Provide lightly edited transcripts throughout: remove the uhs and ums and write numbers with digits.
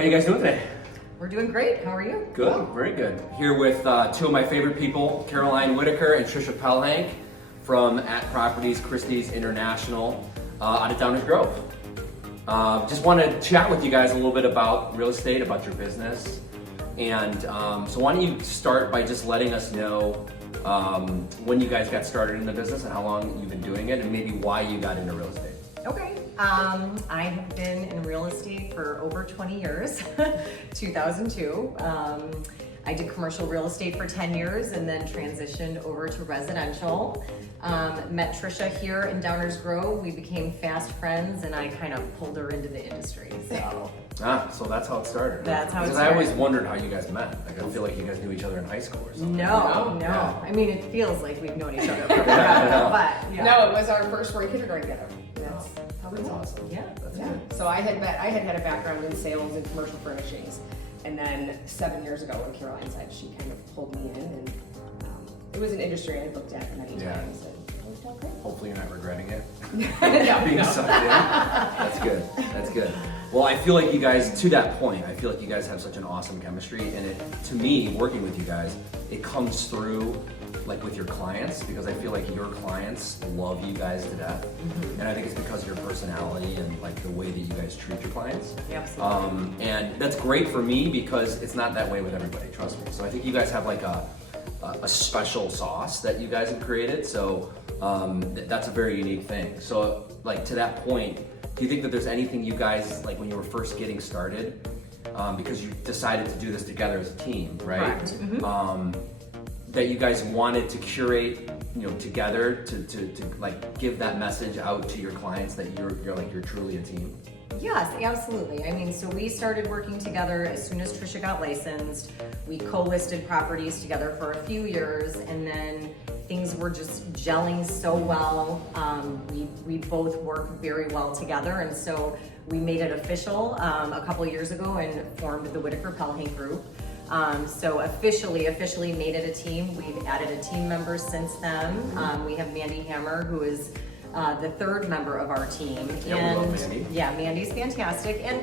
How you guys doing today? We're doing great. How are you? Good, very good. Here with two of my favorite people, Caroline Whittaker and Whittaker-Pelhank from At Properties Christie's International out of Downers Grove. Just want to chat with you guys a little bit about real estate, about your business. And so why don't you start by just letting us know when you guys got started in the business and how long you've been doing it and maybe why you got into real estate. Okay. I have been in real estate for over 20 years, 2002. I did commercial real estate for 10 years and then transitioned over to residential. Met Trisha here in Downers Grove. We became fast friends and I kind of pulled her into the industry. So that's how it started. That's how it Because started. I always wondered how you guys met. Like I feel like you guys knew each other in high school or something. No. Yeah. I mean, it feels like we've known each other forever, but yeah. No, it was our first year in kindergarten together. That's how we That's met. awesome. Yeah. That's Yeah. good. So I had a background in sales and commercial furnishings, and then 7 years ago, when Caroline said, she kind of pulled me in, and it was an industry I had looked at many Yeah. times, and it worked out great. Hopefully you're not regretting it. No, Being no. sucked in. That's good. That's good. Well, I feel like you guys, to that point, I feel like you guys have such an awesome chemistry, and it, to me, working with you guys, it comes through like with your clients, because I feel like your clients love you guys to death, and I think it's because of your personality and like the way that you guys treat your clients. Absolutely. And that's great for me because it's not that way with everybody, trust me. So I think you guys have like a special sauce that you guys have created, so that's a very unique thing. So like to that point, do you think that there's anything you guys, like when you were first getting started, because you decided to do this together as a team, right? Correct. Mm-hmm. That you guys wanted to curate, together to like give that message out to your clients that you're truly a team? Yes, absolutely. I mean, so we started working together as soon as Trisha got licensed. We co-listed properties together for a few years, and then things were just gelling so well. We both work very well together, and so we made it official a couple of years ago and formed the Whittaker-Pelhank Group. So officially made it a team. We've added a team member since then. We have Mandy Hammer, who is the third member of our team. Yeah, we love Mandy. Yeah, Mandy's fantastic. And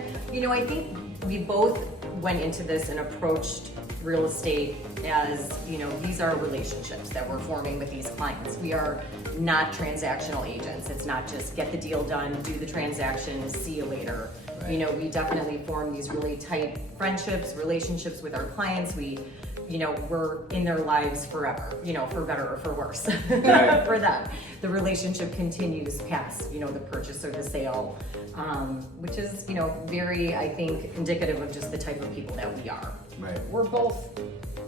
I think we both went into this and approached real estate as, these are relationships that we're forming with these clients. We are not transactional agents. It's not just get the deal done, do the transaction, see you later. Right. We definitely form these really tight friendships, relationships with our clients. We're in their lives forever, for better or for worse, Right. for them. The relationship continues past, the purchase or the sale, which is, very, I think, indicative of just the type of people that we are. Right. We're both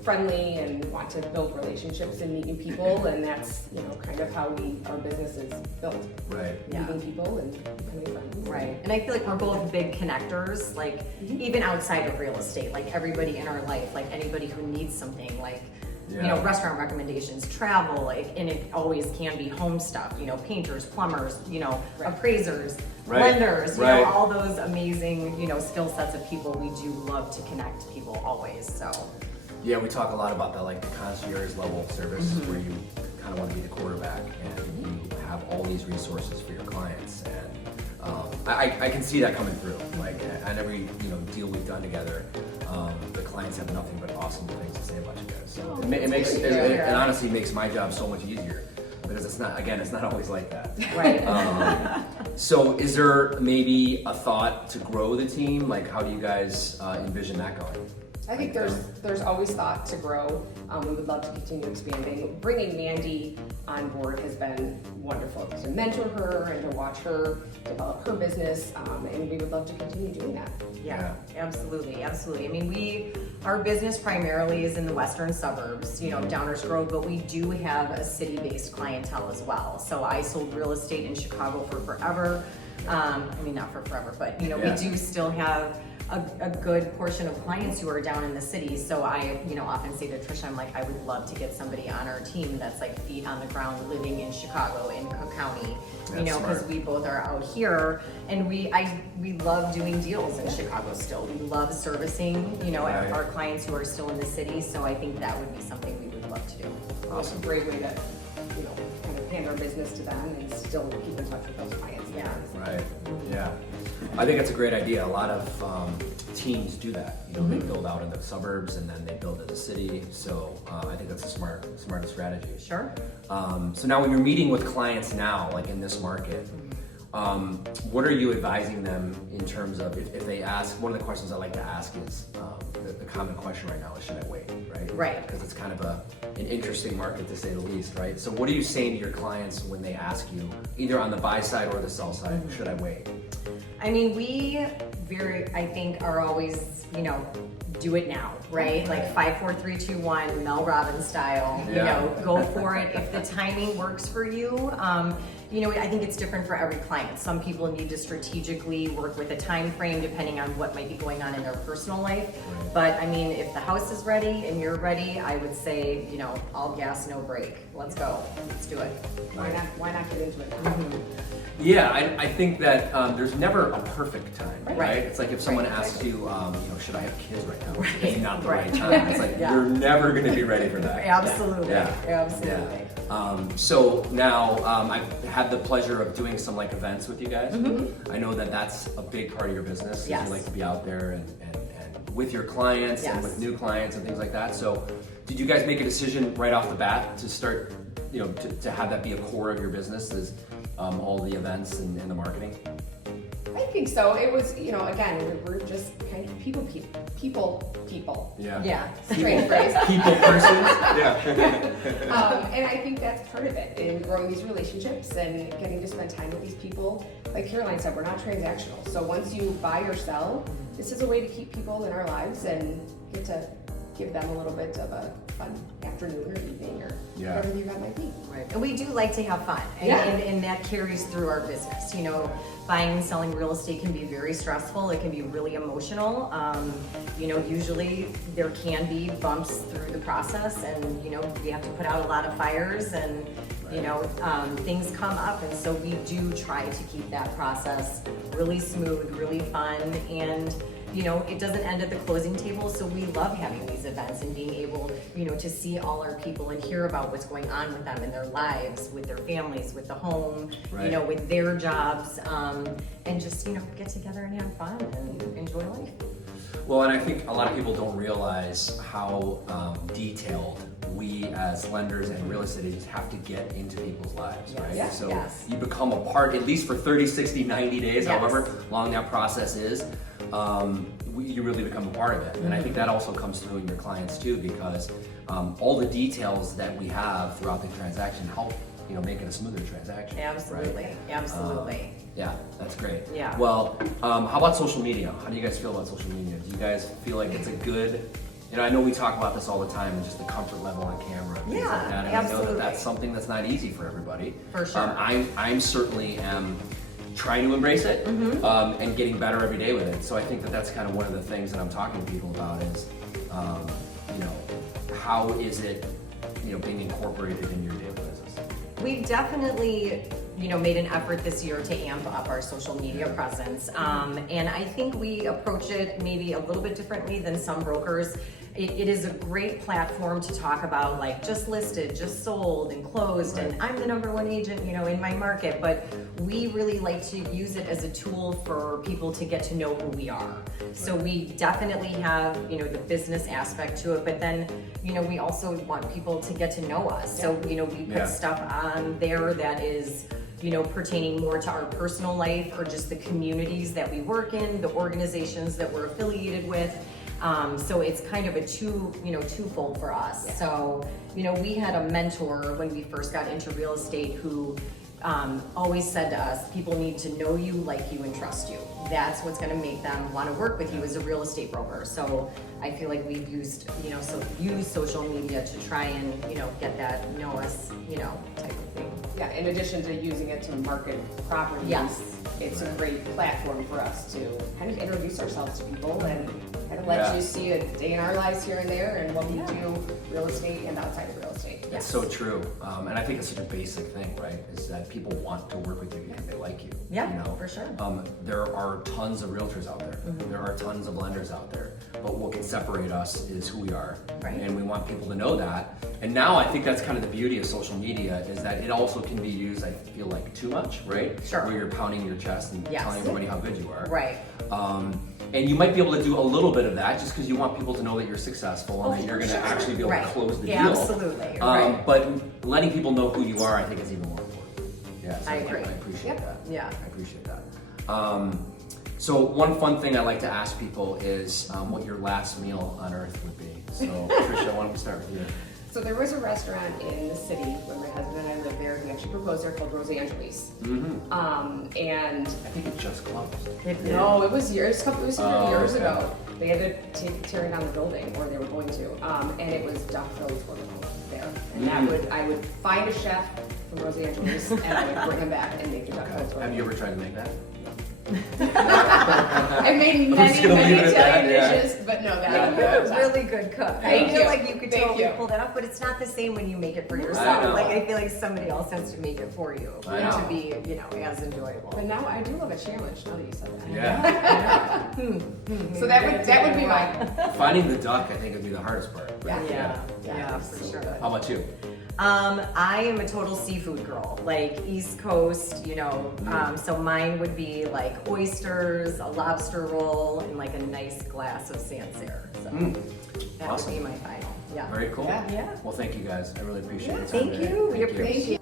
friendly and want to build relationships and meet new people, and that's kind of how our business is built. Right. Yeah. Meeting people and becoming friends. Right, and I feel like we're both big connectors, like even outside of real estate, like everybody in our life, like anybody who needs something, like Yeah. restaurant recommendations, travel, like, and it always can be home stuff, painters, plumbers, appraisers, Right. lenders, Right. all those amazing, skill sets of people. We do love to connect people always, so. Yeah, we talk a lot about that, like the concierge level of service, where you kind of want to be the quarterback and you have all these resources for your clients. And I can see that coming through. Like on every deal we've done together, the clients have nothing but awesome things to say about you guys. So it honestly makes my job so much easier because it's not always like that. Right. So is there maybe a thought to grow the team? Like how do you guys envision that going? I think there's always thought to grow. We would love to continue expanding. Bringing Mandy on board has been wonderful to mentor her and to watch her develop her business, and we would love to continue doing that. Yeah, absolutely. I mean, our business primarily is in the western suburbs, Downers Grove, but we do have a city-based clientele as well. So I sold real estate in Chicago for forever. I mean, not for forever, but we do still have a good portion of clients who are down in the city. So I, often say to Trisha, I'm like, I would love to get somebody on our team that's like feet on the ground living in Chicago, in Cook County, because we both are out here and we love doing deals in Chicago still. We love servicing, Right. our clients who are still in the city. So I think that would be something we would love to do. It's a great way to, kind of hand our business to them and still keep in touch with those clients. Yeah. Right. Yeah. I think it's a great idea. A lot of teams do that. You know, they build out in the suburbs and then they build in the city. So I think that's a smart strategy. Sure. So now when you're meeting with clients now, like in this market, what are you advising them in terms of if they ask, one of the questions I like to ask is, the common question right now is, should I wait, right? Right. Because it's kind of an interesting market to say the least, right? So what are you saying to your clients when they ask you, either on the buy side or the sell side, should I wait? I mean, I think are always, do it now, right? Like 5, 4, 3, 2, 1, Mel Robbins style, go for it. If the timing works for you, I think it's different for every client. Some people need to strategically work with a time frame depending on what might be going on in their personal life. Right. But I mean, if the house is ready and you're ready, I would say, all gas, no brake. Let's go. Let's do it. Why not get into it now? Yeah, I think that there's never a perfect time, right? Right. It's like if someone Right. asks you, should I have kids right now? Right. It's not the right Right. time. It's like Yeah. you're never going to be ready for that. Absolutely. Yeah. Absolutely. So now I've had the pleasure of doing some events with you guys. I know that that's a big part of your business. Yes. You like to be out there and with your clients and Yes. with new clients and things like that. So did you guys make a decision right off the bat to start, to have that be a core of your business, is all the events and the marketing? I think so. It was, again, we're just kind of people. Yeah. Yeah. Strange phrase. People persons. Yeah. And I think that's part of it, in growing these relationships and getting to spend time with these people. Like Caroline said, we're not transactional. So once you buy or sell, this is a way to keep people in our lives and get to give them a little bit of a fun afternoon or evening or whatever the event might be. Right. And we do like to have fun, and that carries through our business. Buying and selling real estate can be very stressful. It can be really emotional. Usually there can be bumps through the process, and we have to put out a lot of fires, and things come up, and so we do try to keep that process really smooth, really fun, and it doesn't end at the closing table, so we love having these events and being able, to see all our people and hear about what's going on with them in their lives, with their families, with the home, Right. With their jobs, and just, get together and have fun and enjoy life. Well, and I think a lot of people don't realize how detailed we as lenders and real estate agents have to get into people's lives, right? Yeah. So Yes. you become a part, at least for 30, 60, 90 days, Yes. however long that process is, you really become a part of it. And I think that also comes through in your clients too, because all the details that we have throughout the transaction help, make it a smoother transaction. Absolutely, right? absolutely. Yeah, that's great. Yeah. Well, how about social media? How do you guys feel about social media? Do you guys feel like it's a good, I know we talk about this all the time, and just the comfort level on camera and things Yeah, like that. And I know absolutely. that that's something that's not easy for everybody. For sure. I'm certainly am trying to embrace it and getting better every day with it. So I think that that's kind of one of the things that I'm talking to people about is, how is it, being incorporated in your daily business? We've definitely, made an effort this year to amp up our social media presence. And I think we approach it maybe a little bit differently than some brokers. It is a great platform to talk about, like, just listed, just sold, and closed, and I'm the #1 agent, in my market. But we really like to use it as a tool for people to get to know who we are. So we definitely have, the business aspect to it, but then, we also want people to get to know us. So, we put stuff on there that is, pertaining more to our personal life or just the communities that we work in, the organizations that we're affiliated with. So it's kind of a twofold for us. Yeah. So, we had a mentor when we first got into real estate who always said to us, people need to know you, like you, and trust you. That's what's going to make them want to work with you as a real estate broker. So I feel like we've used, use social media to try and, get that know us, type of thing. Yeah, in addition to using it to market properties, Yes. it's a great platform for us to kind of introduce ourselves to people and kind of let you see a day in our lives here and there and what we do, real estate and outside of real estate. It's so true. And I think it's such a basic thing, right? Is that people want to work with you because they like you. Yeah, for sure. There are tons of realtors out there. There are tons of lenders out there. but what can separate us is who we are. Right. And we want people to know that. And now I think that's kind of the beauty of social media, is that it also can be used, I feel like, too much, right? Sure. Where you're pounding your chest and Yes. telling everybody how good you are. Right. And you might be able to do a little bit of that just because you want people to know that you're successful and that you're going to actually be able Right. to close the Yeah, deal. absolutely. Right. But letting people know who you are, I think, is even more important. Yeah, so I agree. I appreciate that. Yeah. I appreciate that. So one fun thing I like to ask people is what your last meal on earth would be. So Tricia, why don't we start with you? So there was a restaurant in the city when my husband and I lived there. He actually proposed there, called Rosa Angelis. And I think it just closed. no, it was years. It was several years okay. ago. They had to tear down the building, or they were going to. And it was duck filled there. And that I would find a chef from Rosa Angelis, and I would bring him back and make the duck filled. Have you ever tried to make that? I made just many, gonna many leave it at that, Italian yeah. dishes, but no, that You're was a really good cook. I Thank feel you. like you could Thank totally you. pull that off, but it's not the same when you make it for know. yourself. Like I feel like somebody else has to make it for you I know. to be, as enjoyable. But now I do love a challenge. Now that you said that. Yeah. So that would be mine. Finding the duck, I think, would be the hardest part. Yeah, for sure. How about you? I am a total seafood girl, like East Coast, so mine would be like oysters, a lobster roll, and like a nice glass of Sancerre. So that Awesome. would be my final. Yeah. Very cool. Yeah. Yeah. Well, thank you guys. I really appreciate it. Thank you. We appreciate